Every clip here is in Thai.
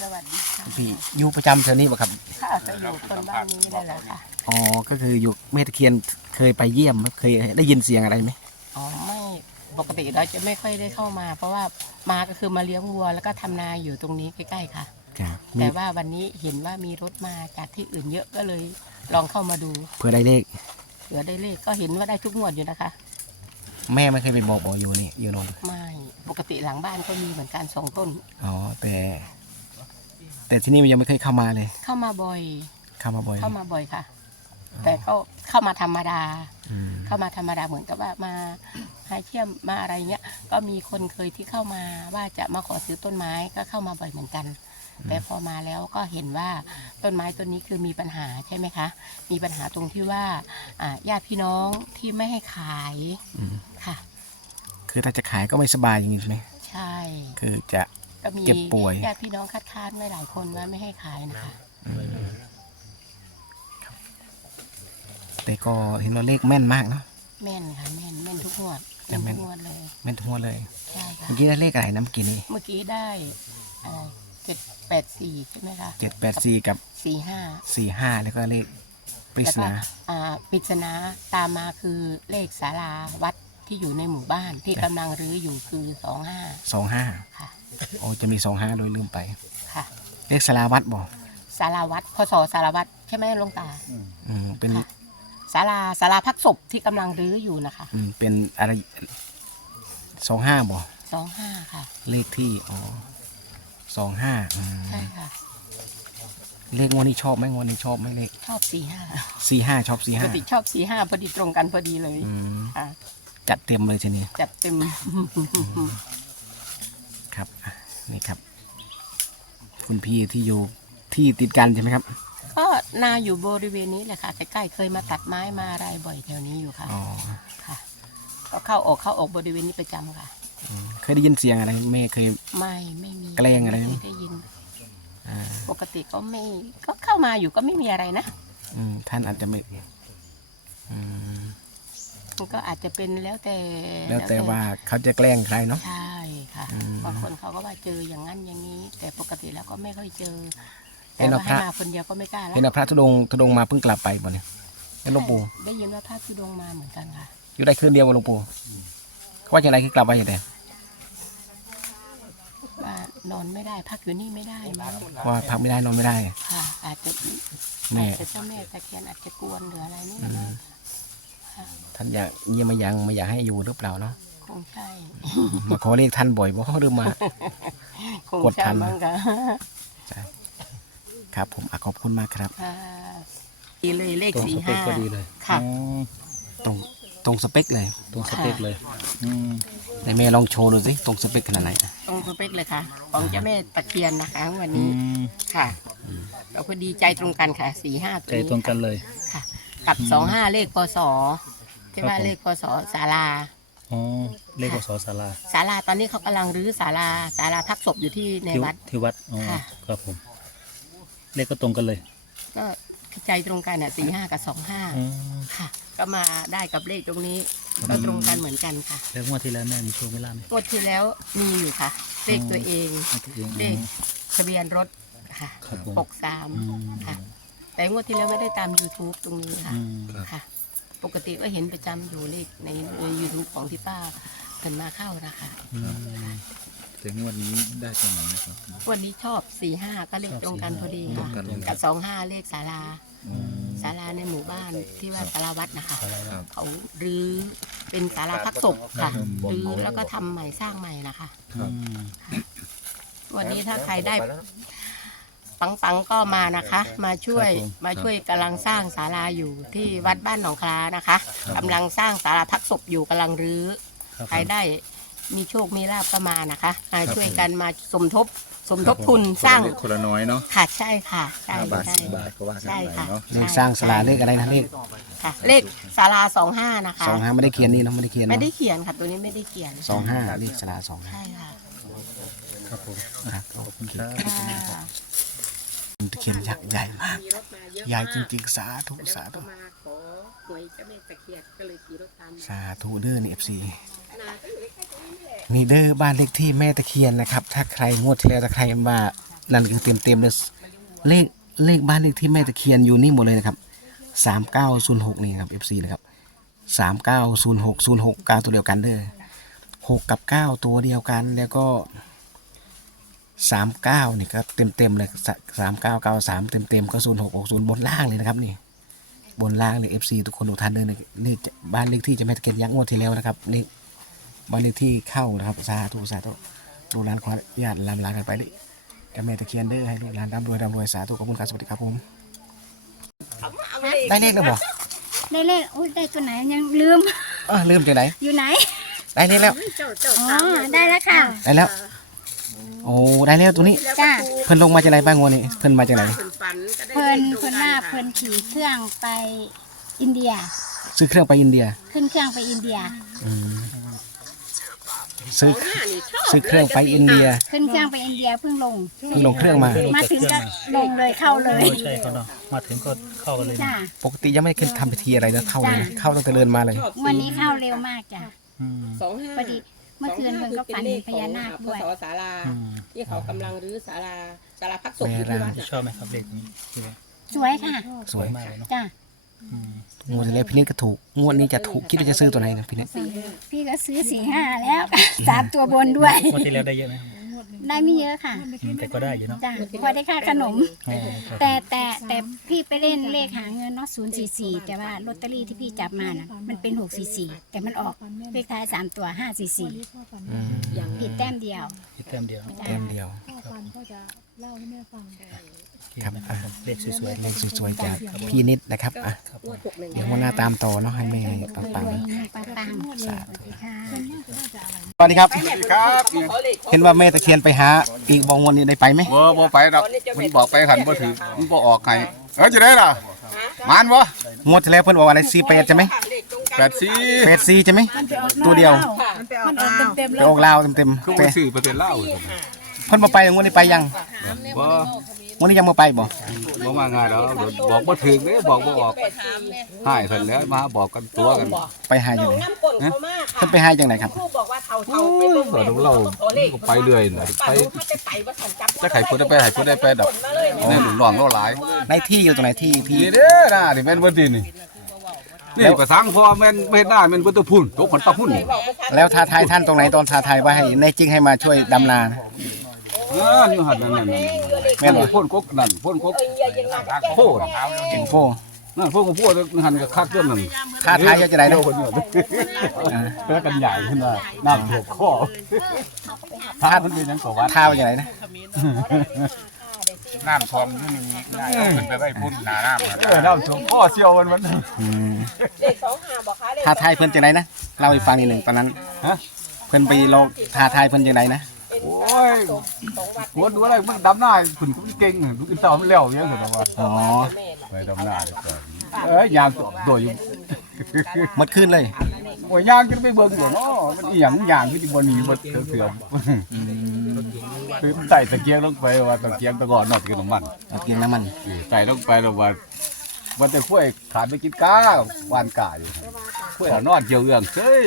สวัสดีค่ะพี่อยู่ประจำแถวนี้ป่ะครับค่ะจะอยู่คนบ้านนี้ได้แหละค่ะอ๋อก็คืออยู่แม่ตะเคียนเคยไปเยี่ยมไหมเคยได้ยินเสียงอะไรไหมอ๋อไม่ปกติเราจะไม่ค่อยได้เข้ามา เพราะว่ามาก็คือมาเลี้ยงวัว แล้วก็ทำนาอยู่ตรงนี้ใกล้ๆค่ะจ้ะมีแต่ว่าวันนี้เห็นว่ามีรถมาจากที่อื่นเยอะก็เลยลองเข้ามาดูเพื่อได้เลข เผื่อได้เลขก็เห็นว่าได้ทุกงวดอยู่นะคะ แม่ไม่เคยไปบอกบอกอยู่นี่อยู่โนนไม่ปกติหลังบ้านก็มีเหมือนกันสองต้น อ๋อแต่ แต่ที่นี่มันยังไม่เคยเข้ามาเลย เข้ามาบ่อย เข้ามาบ่อย เข้ามาบ่อยค่ะ แต่ก็เข้ามาธรรมดา อืม เข้ามาธรรมดาเหมือนกับว่ามาหาเที่ยมมาอะไรเงี้ย ก็มีคนเคยที่เข้ามาว่าจะมาขอซื้อต้นไม้ก็เข้ามาบ่อยเหมือนกัน แต่พอมาแล้วก็เห็นว่าต้นไม้ต้นนี้คือมีปัญหาใช่ไหมคะ มีปัญหาตรงที่ว่าอ่าญาติพี่น้องที่ไม่ให้ขายอืม ค่ะ คือถ้าจะขายก็ไม่สบายอย่างนี้ใช่ไหมใช่ คือจะ ก็มีเจ็บป่วย ญาติพี่น้องคัดค้านไว้หลายคนว่าไม่ให้ขายนะคะ แต่ก็เห็นว่าเลขแม่นมากเนาะ แม่นค่ะแม่นแม่นทุกงวดแต่แม่แม่นนทุกงวดเลยแม่นทั่วเลย ใช่ค่ะเมื่อกี้ได้เลขอะไรนะเมื่อกี้นี้เมื่อกี้ได้เจ็ดแปดสี่ใช่ไหมคะเจ็ดแปดสี่กับสี่ห้าสี่ห้าแล้วก็เลขปริศนาแล้วก็อ่าปริศนาตามมาคือเลขศาลาวัด ที่อยู่ในหมู่บ้านที่กำลังรื้ออยู่คือสองห้าสองห้าค่ะ โอ้จะมีสองห้าโดยลืมไป ค่ะ เลขสลาวัดบอกศาลาวัดพศศาลาวัดใช่ไหมหลวงตาอืมเป็นค่ะศาลาศาลาพักศพที่กำลังรื้ออยู่นะคะอืมเป็นอะไรสองห้าบ่สองห้าค่ะ เลขที่อ๋อสองห้าใช่ค่ะ เลขงวดนี้ชอบไหมงวดนี้ชอบไหมเลขชอบสี่ห้าสี่ห้าชอบสี่ปกห้าติชอบสี่ห้าพอดีตรงกันพอดีเลยอืมค่ะ จัดเต็มเลยทีนี้จัดเต็มครับอะนี่ครับ คุณพี่ที่อยู่ที่ติดกันใช่ไหมครับ ก็นาอยู่บริเวณนี้แหละค่ะใกล้ๆเคยมาตัดไม้มาอะไรบ่อยแถวนี้อยู่ค่ะอ๋อค่ะ ก็เข้าออกเข้าออกบริเวณนี้ประจำค่ะ อืมเคยได้ยินเสียงอะไรแม่เคย ไม่ไม่มีแกล้งอะไรม่ไหมเคยได้ยิน อ่าปกติก็ไม่ก็เข้ามาอยู่ก็ไม่มีอะไรนะอืมท่านอาจจะไม่อืม มันก็อาจจะเป็นแล้วแต่แล้วแต่ว่าเขาจะแกล้งใครเนาะ ใช่ค่ะอืมบางคนเขาก็ว่าเจออย่างนั้นอย่างนี้ แต่ปกติแล้วก็ไม่ค่อยเจอเห็แต่นว่าว่าให้พระ มาคนเดียวก็ไม่กล้าแล้วเห็นว่าพระธุดงค์ธุดงค์มาเพิ่งกลับไปบ่เนี่ยเป็นหลวงปู่ได้ยินว่าพระธุดงค์มาเหมือนกันค่ะ อยู่ได้คืนเดียวกับหลวงปู่เขาว่าอย่างไรคือกลับไปอย่างไรว่านอนไม่ได้พักอยู่นี่ไม่ได้มั้งเพราะว่าพักไม่ได้นอนไม่ได้ค่ะ อาจจะแม่อาจจะเจ้าแม่ตะเคียนอาจจะกวนหรืออะไรนี่อืนะม ท่านอยากเยี่ยมมายังมาอยากให้อยู่หรือเปล่าเนาะคงใช่มาขอเลขท่านบ่อยบ่หรือมา คงกดทัใช่น มั้งค่ะใช่ครับผมอะขอบคุณมากครับค่ะดีเลยเลขตรงสี่สเปห้าคพอดีเลย ค่ะอ๋อตรงตรงสเปคเลยตรงสเปคเลย อืมไหนแม่ลองโชว์ดูสิตรงสเปคขนาดไหนตรงสเปคเลยค่ะ ของเจ้าแม่ตะเคียนนะคะ วันอืนี้มค่ะ เราพอดีใจตรงกันค่ะสี่ห้าตัวใจนี้ตรงกันเลย ค่ะ กับสองห้าเลขพศที่ว่าครับผม เลขพศศาลาอ๋อเลขกสศาลาศาลาตอนนี้เขากำลังรื้อศาลาศาลาพักศพอยู่ที่ในที่วัด ที่วัดอ๋อค่ะ ครับผม เลขก็ตรงกันเลยก็ใจตรงกันอะสี่ห้ากับสองห้าอ๋อ ค่ะ ก็มาได้กับเลขตรงนี้ก็ตรงกันเหมือนกันค่ะแล้วงวดที่แล้วแม่มีโชคไม่ล่าไหมงวดที่แล้วมีอยู่ค่ะ เลขตัวเอง งวดที่เองเลขทะเบียนรถค่ะครับผมหกสามอืมค่ะ แต่งวดที่แล้วไม่ได้ตาม YouTube ตรงนี้ค่ะอืมค่ะ ปกติก็เห็นประจำอยู่เลขในใน YouTube ของที่ป้ากันมาเข้านะคะอืมแต่งวดนี้ได้ตรงไหนนะครับ วันนี้ชอบสี่ห้าก็เลขตรงกันพอดีตรค่ะงกันเลย กับสองห้าเลขศาลาอืมศาลาในหมู่บ้านที่ว่าศาลาวัดนะคะ ครับ เขารื้อเป็นศาลาพักศพค่ะรื้อแล้วก็ทำใหม่สร้างใหม่นะคะอืมวันนี้ถ้าใครได้ ปังปังๆก็มานะคะ มาช่วยมาช่วยกำลังสร้างศาลาอยู่ที่วัดบ้านหนองคลานะคะกำลังสร้างศาลาพักศพอยู่กำลังรื้อครับใครได้มีโชคมีลาบก็มานะคะมาช่วยกันมาสมทบสมทบทุนสร้างคนละน้อยเนาะค่ะใช่ค่ะใช่ห้าบาทใช่ สิบบาทก็ว่ากันใช่ไปค่ะ เนาะเลขสร้างสลาเลขอะไรนะเลขค่ะเลขศาลาสองห้านะคะ สองห้าไม่ได้เขียนนี่เนาะไม่ได้เขียนไม่เนาะได้เขียนค่ะตัวนี้ไม่ได้เขียนสองห้าเลขสลาสองห้าใช่ค่ะครับผม ครับขอบคุณครับ ค่ะตะ เคียนยักษ์ใหญ่มากมีรถมาเยอะใหญ่มากจริงๆ สาธุสาธุแล้วก็มาขอหวยเจ้าแม่ตะเคียนก็เลยขี่รถตามมาสาธุเด้อนี่เอฟซีนาก็อยู่ใกล้ๆตรงนี้แหละนี่เด้อบ้านเลขที่แม่ตะเคียนนะครับ ถ้าใครงวดที่แล้วถ้าใครมานั่นคือเต็มเต็มๆเลยเลขเลขบ้านเลขที่แม่ตะเคียนอยู่นี่หมดเลยนะครับสามเก้าศูนย์หกนี่ครับ FC นะครับสามเก้าศูนย์หกศูนย์หกเก้าตัวเดียวกันเด้อหกกับเก้าตัวเดียวกันแล้วก็ สามเก้านี่ก็เต็มเต็มๆเลยสามเก้าเก้าสามเต็มเต็มๆก็ศูนย์หกหกศูนย์บนล่างเลยนะครับนี่บนล่างเลย FC ทุกคนทุกท่านเลยนะนี่บ้านเลขที่เจะแม่ตะเคียนยักษ์งวดที่แล้วนะครับเลขบ้านเลขที่เข้านะครับสาธุสาธุลูกหลานขออนุญาตลำลากันไปเลยเจะแม่ตะเคียนเด้อให้ลูกหลานร่ำรวยร่ำรวยสาธุขอบคุณครับสวัสดีครับผมได้เลขแล้วบ่ได้เลขอุ้ยได้ตัวไหนยังลืมอะลืมจากไหนอยู่ไหน ได้เลขแล้วอ๋อได้แล้วค่ะได้แล้ว โอ้ได้แล้วตัวนี้ จ้าเพิ่นลงมาจากไหนบ้างงวดนี้เพิ่นมาจากไหนเพิ่นเพิ่นว่าเพิ่นขี่เครื่องไปอินเดีย ซื้อเครื่องไปอินเดีย ขึ้นเครื่องไปอินเดีย อืมซื้อซื้อเครื่องไปอินเดียขึ้นเครื่องไปอินเดียเพิ่งลง เพิ่งลงเครื่องมา มาถึงก็ลงเลยเข้าเลยโอ้ใช่เขาเนาะมาถึงก็เข้ากันเลยจ้าปกติยังไม่เคยทำพิธีอะไรนะเข้าเลยนะเข้าตั้งแต่เดินมาเลย วันนี้เข้าเร็วมากจ้ะอืมสองห้าพอดี เมื่อคืนเพิ่นก็ฝันเห็นพญานาคด้วยพศศาลาอืมที่เขากำลังรื้อศาลาศาลาพักศพอยู่ที่วัดน่ะ ชอบไหมครับเลขนี้คือว่าสวยค่ะ สวยมากเลยเนาะจ้าอืมงวดที่แล้วพี่นิดก็ถูกงวดนี้จะถูกคิดว่าจะซื้อตัวไหนนะพี่นิดพี่ก็ซื้อสี่ห้าแล้ว สามตัวบนด้วย งวดที่แล้วได้เยอะไหม ได้ไม่เยอะค่ะอืมแต่ก็ได้อยู่เนาะจ้าพอได้ค่าขนม อ๋อครับแต่แต่แต่พี่ไปเล่นเลขหาเงินเนาะศูนย์สี่สี่แต่ว่าลอตเตอรี่ที่พี่จับมาน่ะมันเป็นหกสี่สี่แต่มันออกเลขท้ายสามตัวห้าสี่สี่อืมผิดแต้มเดียวอีกแต้มเดียว แต้มเดียว ครับอะเลขสวยๆเลขสวยๆจากพี่นิดนะครับอะครับงวดหกหนึ่งเดี๋ยววันหน้าตามต่อเนาะให้แม่ปังปังรวยๆปังๆสวัสดีค่ะสวัสดีครับเห็นว่าแม่ตะเคียนไปหาอีกบองวันนี้ได้ไปไหมบ่บ่ไปดอกมันบอกไปหันบ่ถือมันบ่ออกให้เออจะได้ล่ะมานบ่งวดที่แล้วเพิ่นบอกว่าอะไรสี่แปดใช่ไหมแปดสี่แปดสี่ใช่ไหมตัวเดียวมันออกเต็มๆไปเลยออกลาวเต็มคือๆไปว่าสี่เปอร์เซ็นต์เหล้าเพิ่นมาไปงวดนี้ไปยังบ่ง วดนี้ยังมาไปบ่บ่มาง่ายแล้วบอกบ่ถึงเด้บอกบ่ออกให้เพิ่นแล้วมาบอกกันตัวกันไปหาอยู่ไหนน้ำกลนเขามากเพิ่นไปหาจังไหนครับครูบอกว่าเท่าโอ้เท่ายไปตรงบ่ต้องเล่าก็ไปเรื่อยน่ะไปถ้าจะไปว่าฉันจับจะไขเพิ่นได้ไปให้เพิ่นได้ไปดอกแน่หลุมหลองเราหลายในที่อยู่ตรงไหนที่ที่นี่เด้อน่ะนี่แม่นบ่ดีนี่นี่ก็สังพอแม่นเฮ็ดได้แม่นบ่ต้องพุ่นตกคนตะพุ่นนี่แล้วท้าทายท่านตรงไหนตอนท้าทายว่าให้ในจริงให้มาช่วยดำนานะเออนี่หันนั่นนั่นแม่นบ่พ่นกกนั่นพ่นกกโพดเก่งโฟนั่นพ่นกกโพดหันก็คักเรื่องนั่นท้าทายจะไหนนะคนเนี่ยเพื่อกันใหญ่ขึ้นมาน้ำท่วมคอท้ามันเป็นยังกว่าท้าว่าจะไหนนะน้ำท่วมนี่มันได้เอาขึ้นไปไว้พุ่นหนาน้ำอะเออน้ำท่วมคอเสียวมันมันอืมเลขสองห้าบอกค่ะเลขท้าทายเพิ่นจะไหนนะเล่าให้ฟังนิดหนึ่งตอนนั้นฮะ เพิ่นไปโลกท้าทายเพิ่นจะไหน นะโอ้ยหัวดูอะไรมันดำหน้าขุนเก่งดูอินเตอร์มันเลี้ยวเยอะสุดแล้วว่าอ๋อ ไปดำหน้าเอ้ยยางตัวอยู่หมดขึ้นเลย โอ้ยยางจะไปเบิ่งเหรอเนาะมันอีหยังยางที่บนนี้บนเถื่อนคือใส่ตะเกียงลงไปว่าตะเกียงตะกอนนอกกินน้ำมันเอาเกียงน้ำมันใส่ลงไปแล้วว่าวันแต่ข้วยขาดไปกินก้าววานกาอยู่ข้วย เอานอนเกี่ยวเอื้องเฮ้ย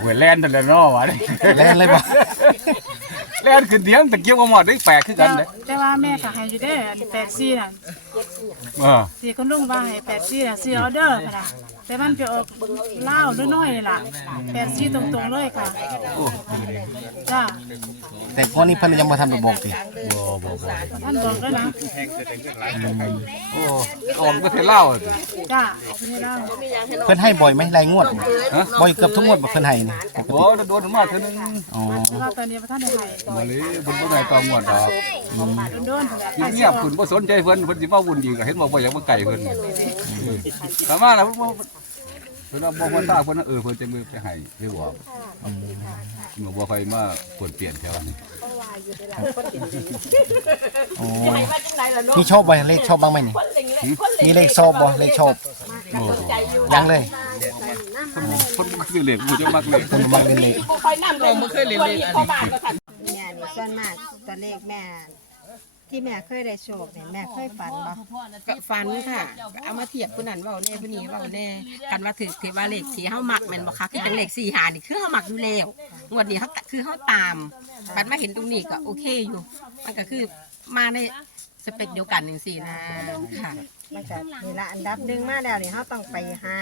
เหมือนแล่นแต่ละนอวะนี่ แล่นเลยบ่ แล่นขึ้นเดียงแต่เกี่ยวกับหมอดได้แปลกขึ้นกันเด้แต่ว่าแม่ก็ให้อยู่เด้ออันแปดซี่น่ะเออที่คุณลุงว่าให้แปดซี่น่ะซื้อเอาเด้อค่ะนะแต่มันไปออกเหล้าน้อยๆล่ะแปดซี่ตรงๆเลยค่ะจ้าแต่พอนี้เพิ่นยังบ่ทันไปบอกสิบ่บ่บ่ท่านบอกด้วยนะโอ้ออกก็เทเหล่าสิจ้าเอาไปให้เหล้าเพิ่นให้บ่อยไหมรายงวดบ่อยเกือบทุกงวดบ่เพิ่นให้นี่ปกโอ้ติโดนมาเท่านึงอ๋อเพราะว่าตอนนี้พระท่านได้ให้มาเลยบนบ่ได้ตองหมดดอกโดนๆเงียบๆคุณบ่สนใจเพิ่นเพิ่นสิมาวุ่นอีกก็เห็นบ่บ่อยากมาไก่เพิ่นถามมาแล้วเพิ่นบ่เพิ่นว่าบ่มาตาเพิ่นเออเพิ่นจะมือไปให้หรือว่าอืมบ่ค่อยมาปวดเปลี่ยนแถวนี้อ๋อมีชอบบ่เลขชอบบ้างไหมนี่มีเลขชอบบ่เลขชอบยังเลยคนมักซื้อเหล็กกูจะมักเหล็กคนบ่มักเล่นเลขคอยน้ำเลยไม่เคยเรียนเลยอันนี้แม่นี่ส่ วนมากตัวเลขแม่ ที่แม่เคยได้โชคเนี่ยแม่เคยฝันบ่ก็ฟันค่ะเอามาเทียบผู้นั้นเว้าแน่ผู้นี้เว้าแน่กันว่าถือถือว่าเลขสีเฮามักแม่นบ่คะคือเป็นเลขสี่หานี่คือเฮามักอยู่แล้วงวดนี้เฮาคือเฮาตามบัดมาเห็นตรงนี้ก็โอเคอยู่ มันก็คือมาในสเปคเดียวกันอย่างสี่นะค่ะ มันก็นี่ละอันดับหนึ่งมาแล้วนี่เขาต้องไปหา